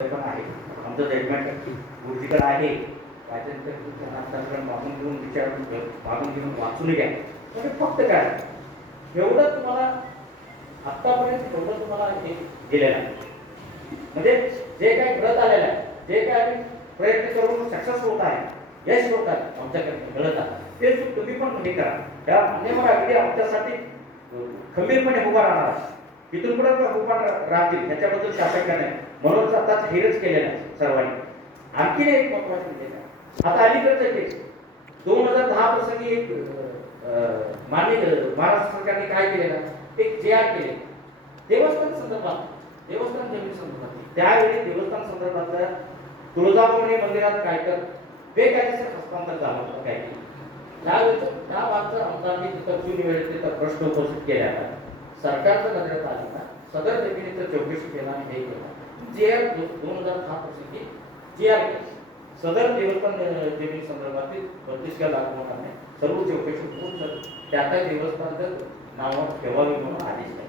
पण आहे आमचं जजमेंट गुरुजीकडे आहे त्याच्यानंतर मागून घेऊन विचारून मागून घेऊन वाचून घ्या म्हणजे फक्त काय एवढं तुम्हाला आत्तापर्यंत एवढं तुम्हाला हे दिलेलं आहे म्हणजे जे काही घडत आलेलं आहे जे काय आम्ही प्रयत्न करून सक्सेस होत आहे यश होत आहे आमच्याकडे घडत आहे ते तुम्ही पण हे करा त्या मान्यवर अगदी आमच्यासाठी खंबीरपणे उभा राहणार इथून पुढे उभा राहतील त्याच्याबद्दल शंका नाही म्हणून आताच हेच केलेलं आहे सर्वांनी. आणखीन एक महत्वाचं म्हणजे आता अलीकडचं केस 2010 प्रसंगी एक महाराष्ट्र सरकारने काय केलेलं एक जे आर केले देवस्थान संदर्भात देवस्थान जमीन संदर्भात त्यावेळी देवस्थान संदर्भातल्या तुळजाभवानी मंदिरात काय तर बेकायदेशीर हस्तांतर झालं होतं काय त्या बाबतीत आमदारांनी तिथं वेळेस तिथं प्रश्न उपस्थित केला सरकारच्या नजरेत आले ना सदर जमिनीचं चौकशी केला आणि हे केलं जे आर 2010 प्रसंगी जे आर सदर देवस्थान जमीन संदर्भातील 32 लाख रुपयांनी सर्व चौकशी करून त्या देवस्थानाचं नाव ठेवावे म्हणून आदेश आहे.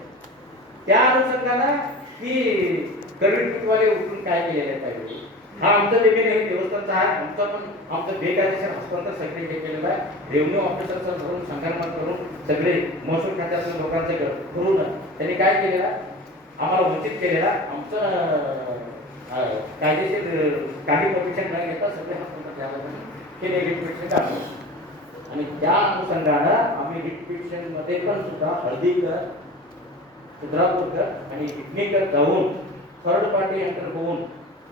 त्या अनुषंगाने ही दरविटवाले उठून काय केलेलं आहे त्यावेळी हा आमचा जमीन आहे देवस्थानचा आहे आमचा पण आमचं बेकायदेशीर हस्तांतर सगळे हे केलेलं आहे रेव्हन्यू ऑफिसरचं धरून संघटना करून सगळे महसूल खात्यातून लोकांचे करून त्यांनी काय केलेलं आम्हाला वंचित केलेला आमचं कायदेशीर काही परमिशन न घेता सगळे हस्तांतर द्यायला हे रिट काढलं आणि त्या अनुषंगानं आम्ही रिट मध्ये पण सुद्धा हळदीकर सुद्रापूरकर आणि इटणीकर जाऊन थर्ड पार्टी एंटर होऊन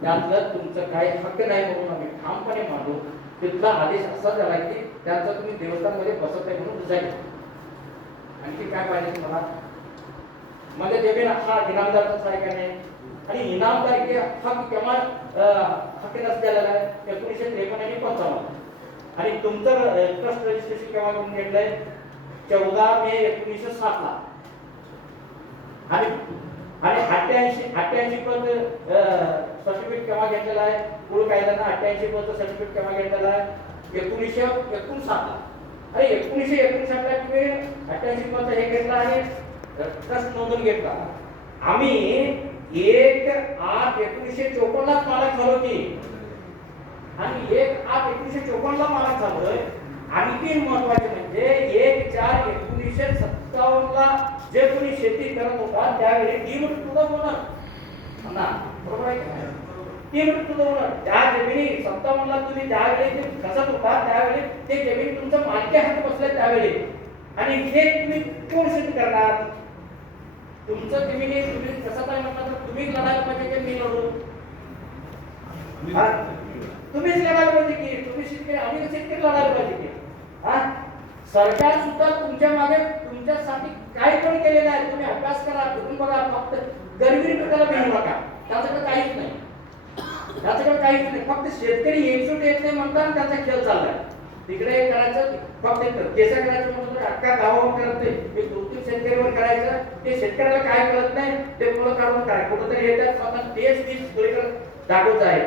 त्यातलं तुमचं काही हक्क नाही म्हणून आम्ही ठामपणे मांडू तिथला आदेश असा झाला की त्यांचा तुम्ही देवस्थानमध्ये बसत आहे म्हणून जाईल. आणखी काय पाहिजे तुम्हाला म्हणजे जमीन हा इनामदाराचा आहे का नाही आणि इनामदार के हक केव्हा हक्क नसलेला आहे 1953 आणि 55 आणि तुमचं ट्रस्ट रजिस्ट्रेशन केव्हा करून घेतलंय 14 मे 1907 ला आणि 88 पद सर्टिफिकेट केव्हा घेतलेला आहे पूर्व कायद्यानं 88 पद सर्टिफिकेट केव्हा घेतलेला आहे 1959 ला अरे 1959 ला तुम्ही 88 पद हे घेतला आणि ट्रस्ट नोंदवून घेतला आम्ही 1/8/1954 ला मालक झालो की आणि 1/8/1954 ला मालक झालोय. आणखी महत्वाचे म्हणजे 1/4/1957 ला जे कोणी शेती करत होता त्यावेळी डीम्ड टू द ओनर ना बरोबर आहे का डीम्ड टू द ओनर त्या जमिनी 57 ला तुम्ही ज्यावेळी खसत होता त्यावेळी ते जमीन तुमचं मालकी हक्क बसले त्यावेळी आणि हे तुम्ही कोण शेती करणार तुमचं जमिनी तुम्ही कसं काय म्हणता तर तुम्ही लढायला पाहिजे की मी लढू तुम्हीच लढायला पाहिजे की तुम्ही शेतकरी आम्ही शेतकरी लढायला पाहिजे की सरकार सुद्धा तुमच्या मागे तुमच्यासाठी काय पण केलेलं आहे तुम्ही अभ्यास करा कुठून बघा फक्त गरिबी प्रकाराला भेटू नका त्याच्याकडे काहीच नाही त्याच्याकडे काहीच नाही फक्त शेतकरी एकजूट येत नाही म्हणतात त्यांचा खेळ चाललाय तिकडे करायचं फक्त केसा करायचं म्हणून अख्खा गावावर करत नाही एक 2-3 शेतकऱ्यावर करायचं ते शेतकऱ्याला काय कळत नाही ते मुलं काढून काय कुठंतरी येतात स्वतः तेच वीज थोडीकडे दाखवत आहे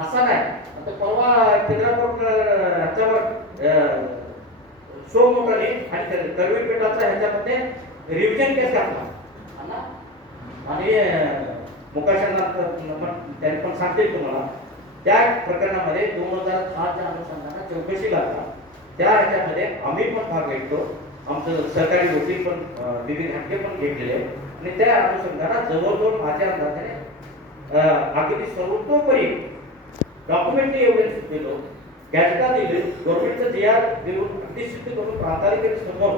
असं नाही आता परवा चंद्रपूर ह्याच्यावर शो मोटाने आणि करवीर पेठाचा ह्याच्यामध्ये रिव्हिजन केस घातला आणि मुकाशांना त्यांनी पण सांगते तुम्हाला त्या प्रकरणामध्ये 2010 च्या अनुषंगाने चौकशी लागला त्या ह्याच्यामध्ये आम्ही पण भाग घेतो आमचं सरकारी वकील पण विविध हक्के पण घेतलेले आणि त्या अनुषंगाने जवळजवळ माझ्या अंदाजाने अगदी सर्वतोपरी डॉक्युमेंटरी एव्हिडन्स दिलो गॅजेटा दिले गव्हर्नमेंटचं जे आर देऊन अगदी सिद्ध करून प्रांताधिकारी समोर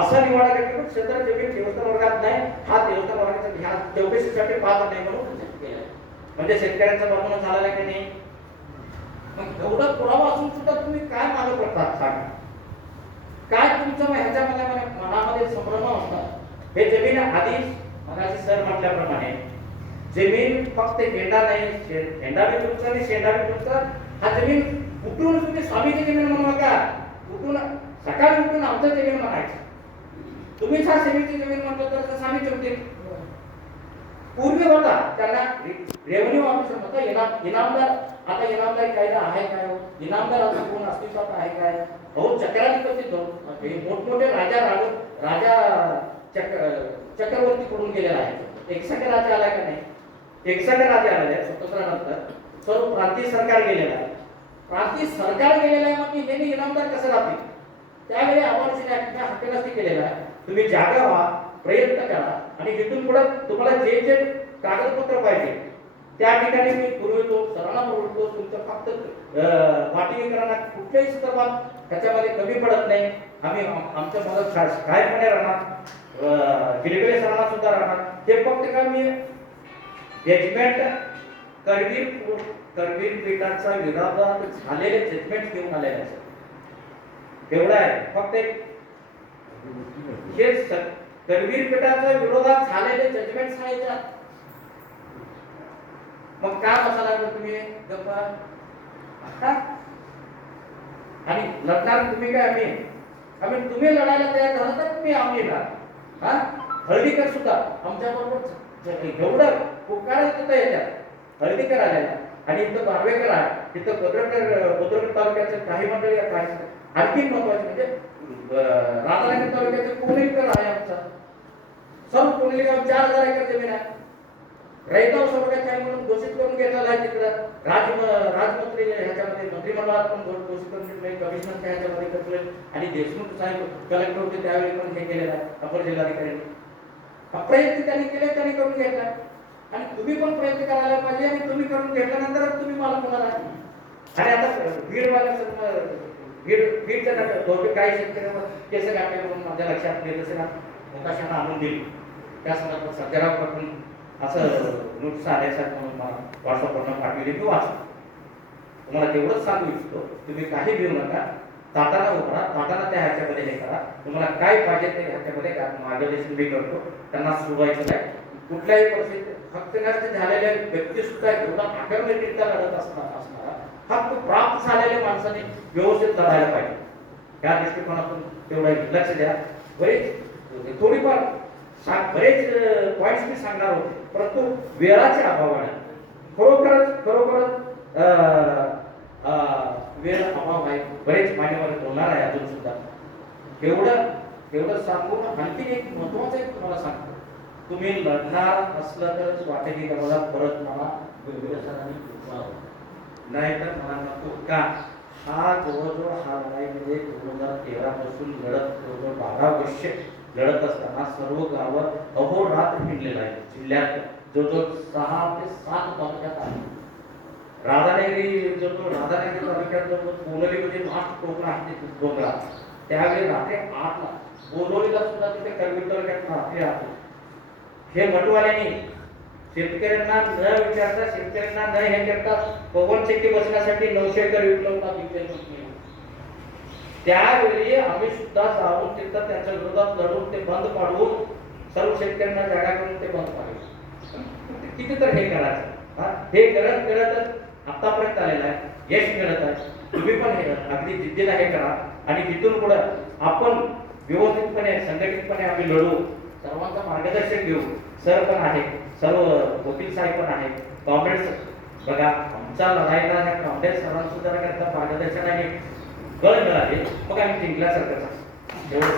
असा निवाडा करतो की सदर जमीन देवस्थान वर्गात नाही हा देवस्थान वर्गाचा ह्या चौकशीसाठी पाहत नाही म्हणून म्हणजे शेतकऱ्यांचा बाजूने झालेला की नाही मग एवढा पुरावा असून सुद्धा तुम्ही काय मागं पडतात सांगा काय तुमचं ह्याच्यामध्ये मनामध्ये संभ्रम असतात हे जमीन आधी मगाशी सर म्हटल्याप्रमाणे जमीन फक्त हेंडा नाही हेंडा बी तुमचा आणि शेंडा बी तुमचा हा जमीन कुठून तुम्ही स्वामीची जमीन म्हणू नका कुठून सकाळी उठून आमचं जमीन म्हणायचं तुम्हीच हा सेमीची जमीन म्हणतो तर स्वामी चुकतील पूर्वी होता त्यांना रेव्हन्यू ऑफिसर होता इनामदार आता इनामदार कायदा आहे काय इनामदार आता कोण अस्तित्वात आहे काय बहुत चक्राधिपती मोठमोठे राजा चक्रवर्ती कडून गेलेला आहे एक सगळे राजा आला का नाही 61 राज्य आलेले आहेत स्वतंत्रानंतर, सर्व प्रांतीय सरकार गेलेलं आहे. प्रांतीय सरकार गेलेलं आहे, मग हे इनामदार कसं राहतील? त्यावेळी अबॉर्शन ऍक्ट हक्कनस्ती केलेला आहे. तुम्ही जागा व्हा, प्रयत्न करा आणि इथून पुढे तुम्हाला जे जे कागदपत्र पाहिजे त्या ठिकाणी मी पुरवतो, सरांना पुरवतो. तुमचं फक्त वाटिकेकरांना कुठल्याही संदर्भात त्याच्यामध्ये कमी पडत नाही. आम्ही आमच्या मदत कायमपणे राहणार, गिरगळे सरांना सुद्धा राहणार. ते फक्त का मी जजमेंट करवीर पीठाचा विरोधात झालेले जजमेंट घेऊन आलेले आहे. एवढं आहे फक्त हे करवीर पीठाच्या विरोधात झालेले जजमेंट सांगायचं. मग का बसायला लागलो तुम्ही गप्पा? आणि लढणार तुम्ही काय? आम्ही तुम्ही लढायला तयार झाला तर तुम्ही आम्ही लढा. हळदीकर सुद्धा आमच्या बरोबर एवढं पुकारा सुद्धा येतात. हळदीकर आलेला आणि इथं बारवेकर आहे, तिथं भद्रक तालुक्याचं काही मंडळी काही आणखी महत्वाचे म्हणजे राधानगर तालुक्याचं कोणीकर आहे आमचा. सर्व कोणीगाव 4000 एकर जमीन आहे. रैताव समाजाचे आहे म्हणून घोषित करून घेतलेला आहे. तिकडं राजमंत्री ह्याच्यामध्ये मंत्रिमंडळात पण घोषित करून घेतले, कमिशनरच्या ह्याच्यामध्ये घेतले आणि देशमुख साहेब कलेक्टर होते त्यावेळी पण हे केलेलं आहे अपर जिल्हाधिकारी. प्रयत्न त्यांनी केले, त्यांनी करून घेतला आणि तुम्ही पण प्रयत्न करायला पाहिजे. आणि तुम्ही करून घेतल्यानंतर तुम्ही मला कोणाला आणि आता बीडच्या काही शेतकऱ्यांवर केस गाठले म्हणून माझ्या लक्षात येत असेल, मोकाशांना आणून दिली. त्या संदर्भात सध्याराव प्रकरण असं नोटीस आल्यासारखं म्हणून मला व्हॉट्सअपवरून पाठवली. मी वाचतो. तुम्हाला तेवढंच सांगू इच्छितो, तुम्ही काही घेऊ नका, ताटाला उभा, ताटाला त्या ह्याच्यामध्ये हे करा. तुम्हाला काय पाहिजे ते ह्याच्यामध्ये मार्गदर्शन मी करतो. त्यांना सुरवायचं नाही. कुठल्याही परिस्थितीत हक्कनष्ट झालेल्या व्यक्ती सुद्धा एवढा आक्रमकरित्या लढत असणारा हक्क प्राप्त झालेल्या माणसाने व्यवस्थित लढायला पाहिजे. त्या दृष्टिकोनातून तेवढं लक्ष द्या. बरेच थोडीफार बरेच पॉइंट्स मी सांगणार होते, परंतु वेळाच्या अभावाने खरोखरच वेळ अभाव आहे. बरेच मान्यवर बोलणार आहे अजून सुद्धा. एवढं सांगून आणखी एक महत्वाचं एक तुम्हाला सांगतो. तुम्ही लढणार असलं तर वाटेकी गमला परत मला नाही तर मला नको का. हा जवळजवळ हा लढाईमध्ये 2013 पासून लढत जवळजवळ 12 वर्ष लढत असताना सर्व गावं अहोरात्र हिंडलेला आहे. जिल्ह्यात जवळजवळ 6 ते 7 तालुक्यात आहे. राधानगरी जवळजवळ राधानगरी तालुक्यात जवळजवळ बोनवलीमध्ये लास्ट टोकन आहे डोंगरात. त्यावेळी रात्री 8 ला बोनवलीला सुद्धा तिथे करवीर तालुक्यात रात्री आहे. हे मठवाल्यांनी शेतकऱ्यांना न विचारता, शेतकऱ्यांना न हे करता पवन चक्की बसण्यासाठी 900 एकर विकला होता. त्यावेळी आम्ही सुद्धा जाऊन तिथं त्यांच्या विरोधात लढून ते बंद पाडून सर्व शेतकऱ्यांना जागा करून ते बंद पाडले. किती तर हे करायचं. हे करतच आतापर्यंत आलेलं आहे, यश मिळत आहे. तुम्ही पण हे अगदी जिद्दीला हे करा आणि तिथून पुढे आपण व्यवस्थितपणे संघटितपणे आम्ही लढू. सर्वांचं मार्गदर्शन घेऊ. सर पण आहे, सर्व वकील साहेब पण आहे, कॉम्रेड्स बघा आमच्या लढाईला ह्या कॉम्रेड सरांसुद्धा करता मार्गदर्शन आणि बळ मिळाले, मग आम्ही जिंकल्यासारखं एवढं